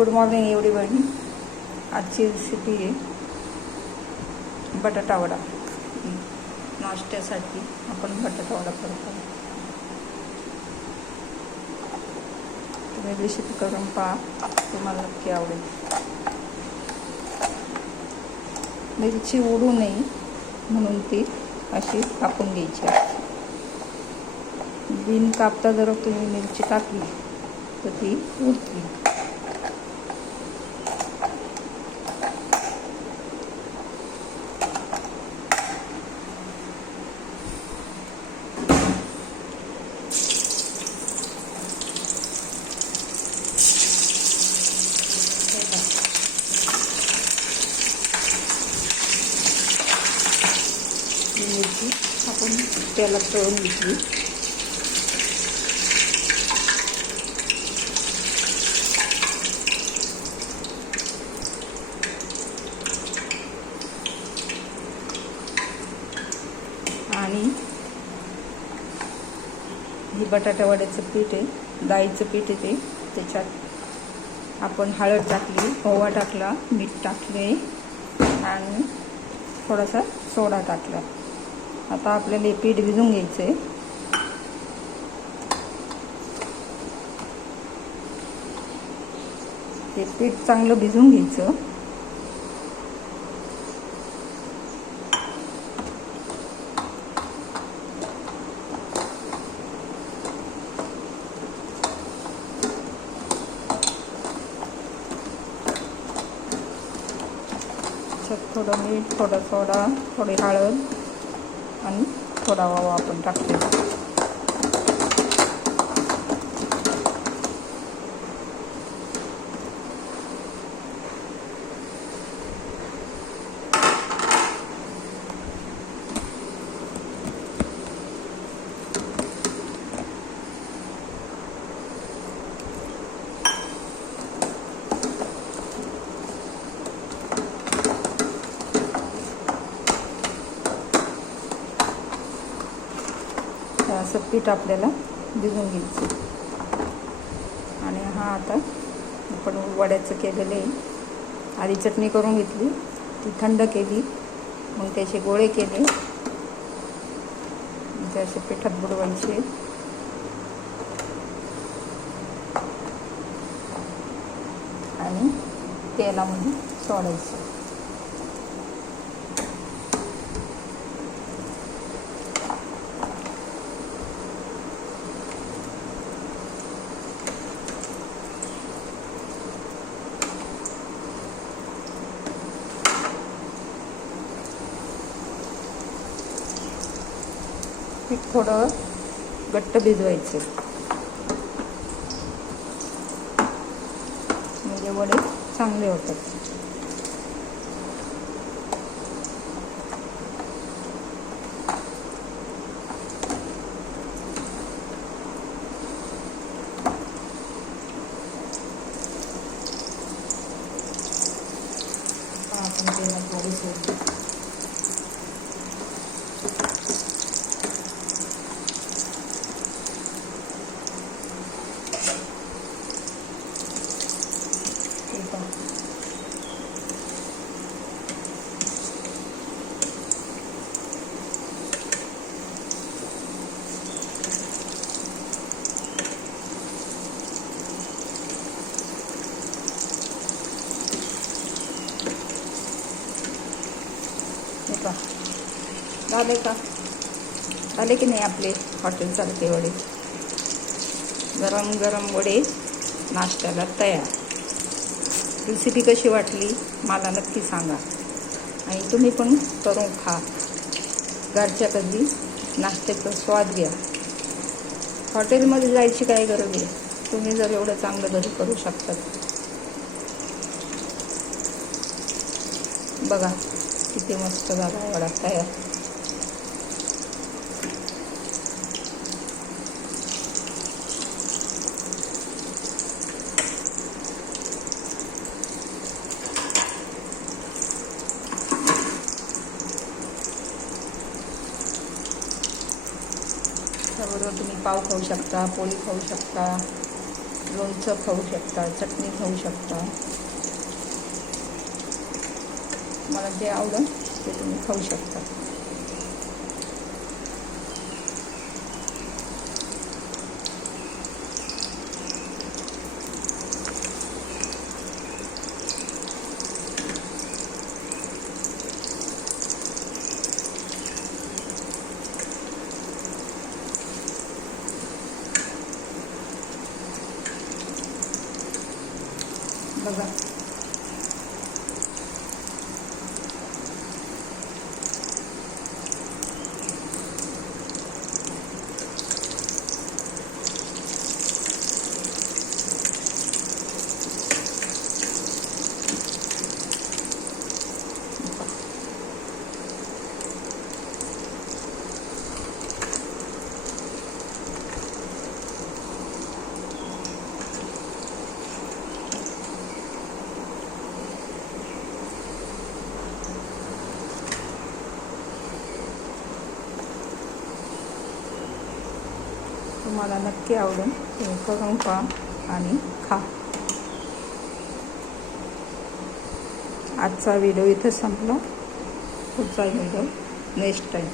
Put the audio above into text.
Good morning everybody. आजची recipe आहे बटाटा वडा. नाश्त्यासाठी आपण बटाटा वडा करतो. तुम्ही रेसिपी करून पहा, तुम्हाला नक्की आवडेल. मिरची उडू नये म्हणून ती अशी कापून घ्यायची. बिन कापता जर तुम्ही मिरची कापली तर ती उडते. मिरची आपण तेलात तळून घेतली. आणि ही बटाटा वड्याचं पीठ आहे, डाळीचं पीठ आहे ते. त्याच्यात आपण हळद टाकली, ओवा टाकला, मीठ टाकले आणि थोडासा सोडा टाकला. आता आपल्याला हे पीठ भिजून घ्यायचं आहे. हे पीठ चांगलं भिजून घ्यायचं. थोडं मीठ, थोडा सोडा, थोडी हळद आणि थोडा ओवा आपण टाकतो. असं पीठ आपल्याला भिजून घ्यायचं. आणि हा आता आपण वड्याचं केलेलं आहे. आधी चटणी करून घेतली, ती थंड केली, मग त्याचे गोळे केले, ते असे पिठात बुडवायचे आणि तेलामध्ये सोडायचं. पीठ थोडं घट्ट भिजवायचं म्हणजे वडे चांगले होतात. आपण तेलात वडे सोडतो. झाले का? झाले की नाही आपले हॉटेलसारखे वडे? गरम गरम वडे नाश्त्याला तयार. रेसिपी कशी वाटली मला नक्की सांगा आणि तुम्ही पण करून खा. घरच्या कधी नाश्त्याचा स्वाद घ्या. हॉटेलमध्ये जायची काय गरज आहे? तुम्ही जर एवढं चांगलं घरी करू शकता. बघा किती मस्त झाला वडा तयार. त्याबरोबर तुम्ही पाव खाऊ शकता, पोळी खाऊ शकता. लोणचं खाऊ शकता, चटणी खाऊ शकता. मला जे आवडेल ते तुम्ही खाऊ शकता. बघा तुम्हाला नक्की आवडेल. तुम्ही करून पहा आणि खा. आजचा व्हिडिओ इथं संपला. पुढचा व्हिडिओ नेक्स्ट टाईम.